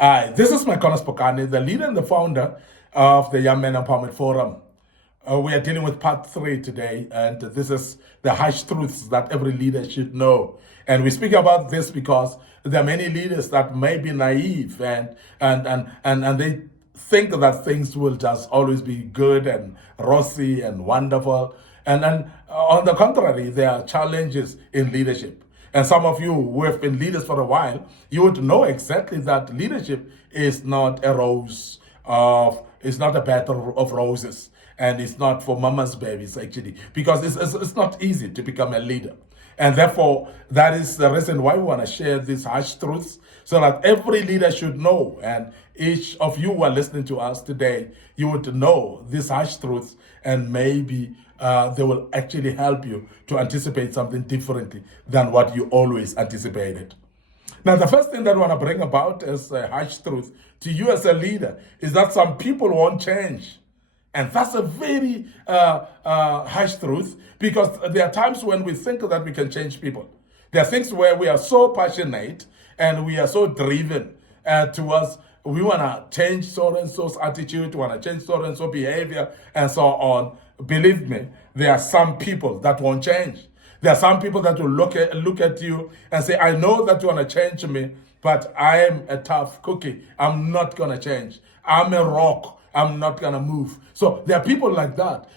Hi, this is Micornus Phokane, the leader and the founder of the Young Men Empowerment Forum. We are dealing with part 3 today, and this is the harsh truths that every leader should know. And we speak about this because there are many leaders that may be naive and they think that things will just always be good and rosy and wonderful. And then, on the contrary, there are challenges in leadership. And some of you who have been leaders for a while, you would know exactly that leadership is not a rose of, it's not a bed of roses, and it's not for mama's babies actually, because it's not easy to become a leader. And therefore, that is the reason why we want to share these harsh truths so that every leader should know. And each of you who are listening to us today, you would know these harsh truths, and maybe they will actually help you to anticipate something differently than what you always anticipated. Now, the first thing that I want to bring about as a harsh truth to you as a leader is that some people won't change. And that's a very harsh truth, because there are times when we think that we can change people. There are things where we are so passionate and we are so driven towards, we want to change so and so's attitude, we want to change so and so behavior, and so on. Believe me, there are some people that won't change. There are some people that will look at you and say, I know that you want to change me, but I am a tough cookie. I'm not going to change. I'm a rock. I'm not going to move. So there are people like that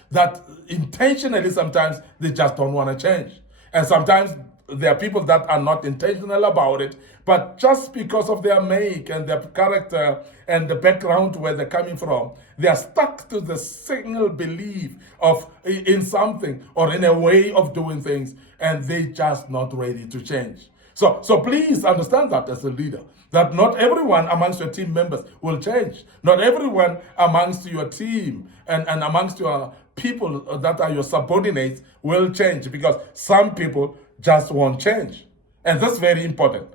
intentionally sometimes they just don't want to change. And sometimes there are people that are not intentional about it, but just because of their make and their character and the background where they're coming from, they are stuck to the single belief of in something or in a way of doing things, and they just not ready to change. So please understand that as a leader, that not everyone amongst your team members will change. Not everyone amongst your team and amongst your people that are your subordinates will change, because some people just won't change. And that's very important.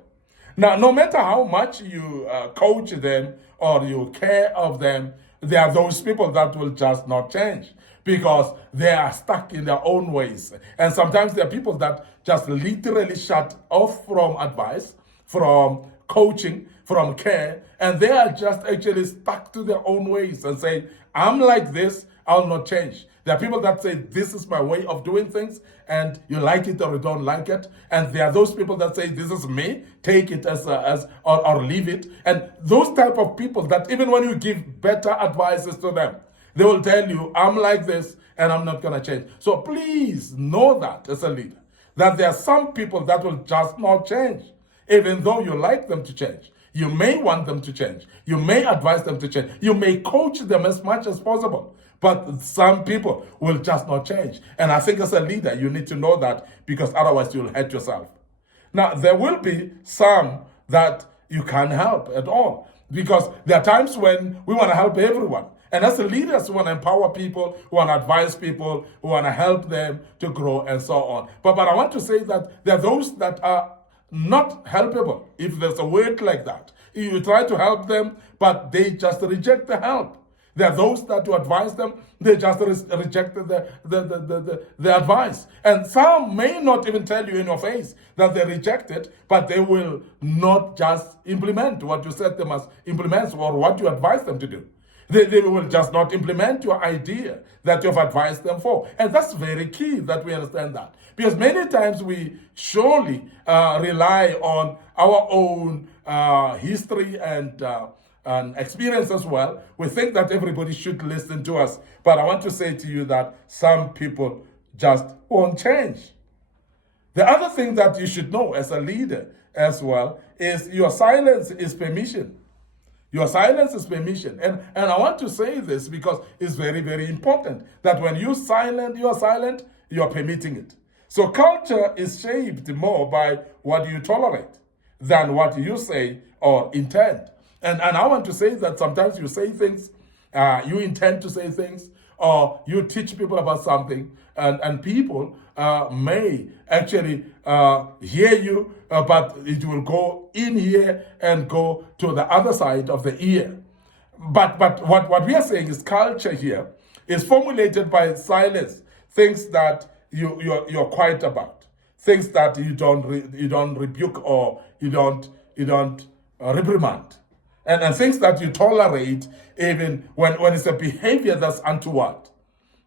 Now, no matter how much you coach them or you care of them, there are those people that will just not change because they are stuck in their own ways. And sometimes there are people that just literally shut off from advice, from coaching, from care, and they are just actually stuck to their own ways and say, I'm like this, I'll not change. There are people that say, this is my way of doing things, and you like it or you don't like it. And there are those people that say, this is me, take it or leave it. And those type of people that even when you give better advices to them, they will tell you, I'm like this and I'm not going to change. So please know that as a leader, that there are some people that will just not change, even though you like them to change. You may want them to change. You may advise them to change. You may coach them as much as possible. But some people will just not change. And I think as a leader, you need to know that, because otherwise you'll hurt yourself. Now, there will be some that you can't help at all, because there are times when we want to help everyone. And as a leaders, we want to empower people, we want to advise people, we want to help them to grow and so on. But I want to say that there are those that are not helpable, if there's a word like that. You try to help them, but they just reject the help. There are those that to advise them, they just rejected the advice. And some may not even tell you in your face that they reject it, but they will not just implement what you said they must implement or what you advise them to do. They will just not implement your idea that you've advised them for. And that's very key that we understand that. Because many times we surely rely on our own history and experience as well. We think that everybody should listen to us. But I want to say to you that some people just won't change. The other thing that you should know as a leader as well is your silence is permission. Your silence is permission. And I want to say this because it's very, very important that when you are silent, you're permitting it. So culture is shaped more by what you tolerate than what you say or intend. And I want to say that sometimes you say things, you intend to say things, or you teach people about something, and people may actually hear you, but it will go in here and go to the other side of the ear. But what we are saying is culture here is formulated by silence, things that you're quiet about, things that you don't rebuke or you don't reprimand. and things that you tolerate, even when it's a behavior that's untoward.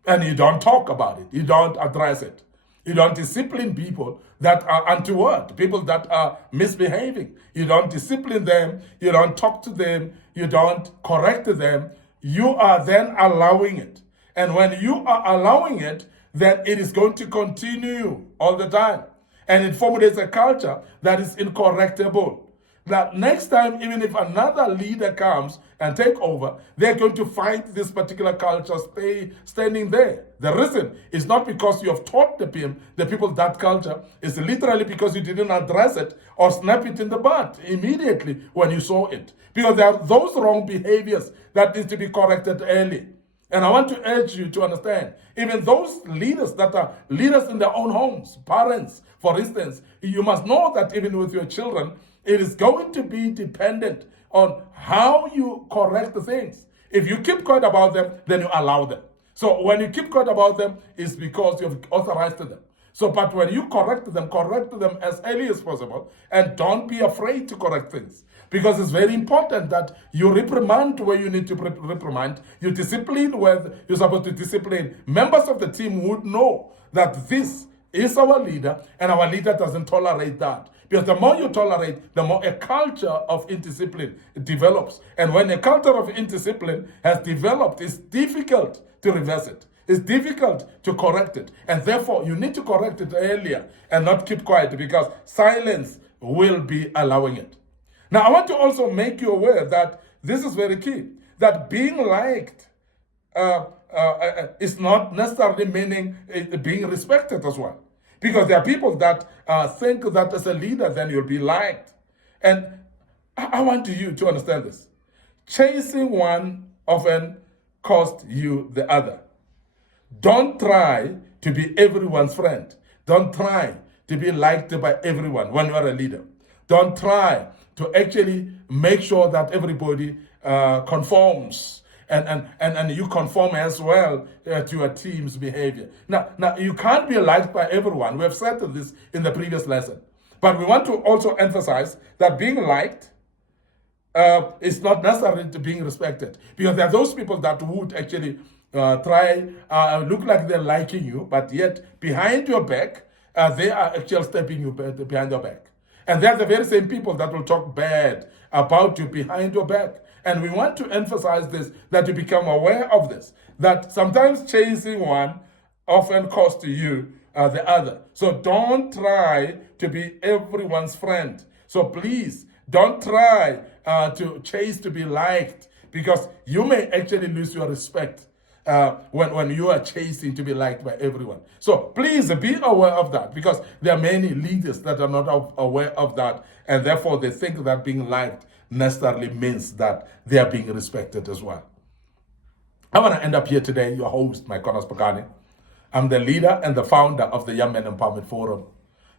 And you don't talk about it, you don't address it. You don't discipline people that are untoward, people that are misbehaving. You don't discipline them, you don't talk to them, you don't correct them. You are then allowing it. And when you are allowing it, then it is going to continue all the time. And it formulates a culture that is incorrectable. That next time, even if another leader comes and take over, they're going to find this particular culture standing there. The reason is not because you have taught the people that culture. It's literally because you didn't address it or snap it in the bud immediately when you saw it. Because there are those wrong behaviors that need to be corrected early. And I want to urge you to understand, even those leaders that are leaders in their own homes, parents, for instance, you must know that even with your children, it is going to be dependent on how you correct the things. If you keep quiet about them, then you allow them. So when you keep quiet about them, it's because you've authorized them. So, but when you correct them as early as possible, and don't be afraid to correct things. Because it's very important that you reprimand where you need to reprimand, you discipline where you're supposed to discipline. Members of the team would know that this is our leader, and our leader doesn't tolerate that. Because the more you tolerate, the more a culture of indiscipline develops. And when a culture of indiscipline has developed, it's difficult to reverse it. It's difficult to correct it. And therefore, you need to correct it earlier and not keep quiet, because silence will be allowing it. Now, I want to also make you aware that this is very key, that being liked is not necessarily meaning being respected as well. Because there are people that think that as a leader, then you'll be liked. And I want you to understand this. Chasing one often costs you the other. Don't try to be everyone's friend. Don't try to be liked by everyone when you are a leader. Don't try to actually make sure that everybody conforms. And you conform as well to your team's behavior. Now, you can't be liked by everyone. We have said this in the previous lesson. But we want to also emphasize that being liked is not necessarily to being respected. Because there are those people that would actually look like they're liking you, but yet behind your back, they are actually stepping you behind your back. And they're the very same people that will talk bad about you behind your back. And we want to emphasize this, that you become aware of this, that sometimes chasing one often costs you the other. So don't try to be everyone's friend. So please, don't try to chase to be liked, because you may actually lose your respect when you are chasing to be liked by everyone. So please be aware of that, because there are many leaders that are not aware of that, and therefore they think that being liked necessarily means that they are being respected as well. I want to end up here today, your host, Micornus Phokane. I'm the leader and the founder of the Young Men Empowerment Forum.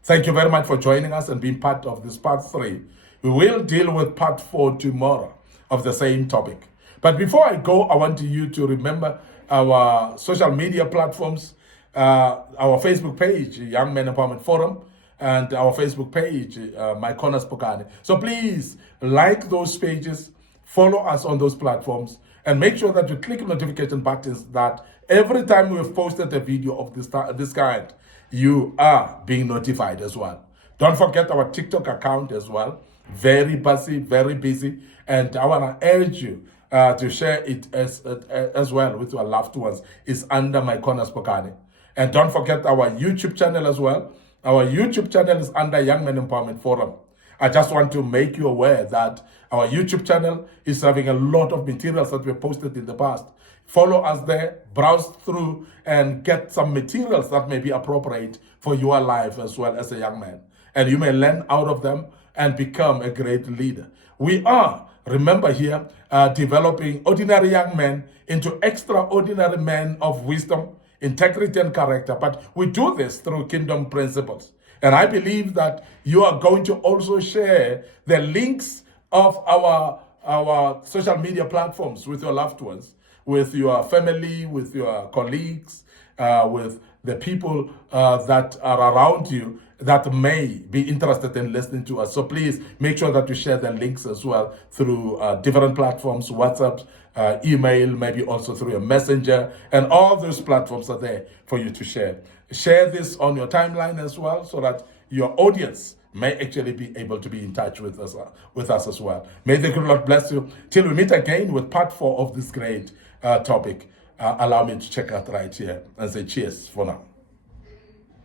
Thank you very much for joining us and being part of this part 3. We will deal with part 4 tomorrow of the same topic. But before I go, I want you to remember our social media platforms, our Facebook page, Young Men Empowerment Forum, and our Facebook page, Micornus Phokane. So please like those pages, follow us on those platforms, and make sure that you click notification buttons that every time we have posted a video of this kind, you are being notified as well. Don't forget our TikTok account as well. Very busy, and I want to urge you to share it as well with your loved ones. It's under Micornus Phokane. And don't forget our YouTube channel as well. Our YouTube channel is under Young Men Empowerment Forum. I just want to make you aware that our YouTube channel is having a lot of materials that we posted in the past. Follow us there, browse through, and get some materials that may be appropriate for your life as well as a young man. And you may learn out of them and become a great leader. We are, remember here, developing ordinary young men into extraordinary men of wisdom, integrity, and character. But we do this through kingdom principles. And I believe that you are going to also share the links of our social media platforms with your loved ones, with your family, with your colleagues, with the people that are around you, that may be interested in listening to us. So please make sure that you share the links as well through different platforms, WhatsApp, email, maybe also through a messenger, and all those platforms are there for you to share. Share this on your timeline as well, so that your audience may actually be able to be in touch with us as well. May the good Lord bless you. Till we meet again with part 4 of this great topic. Allow me to check out right here and say cheers for now.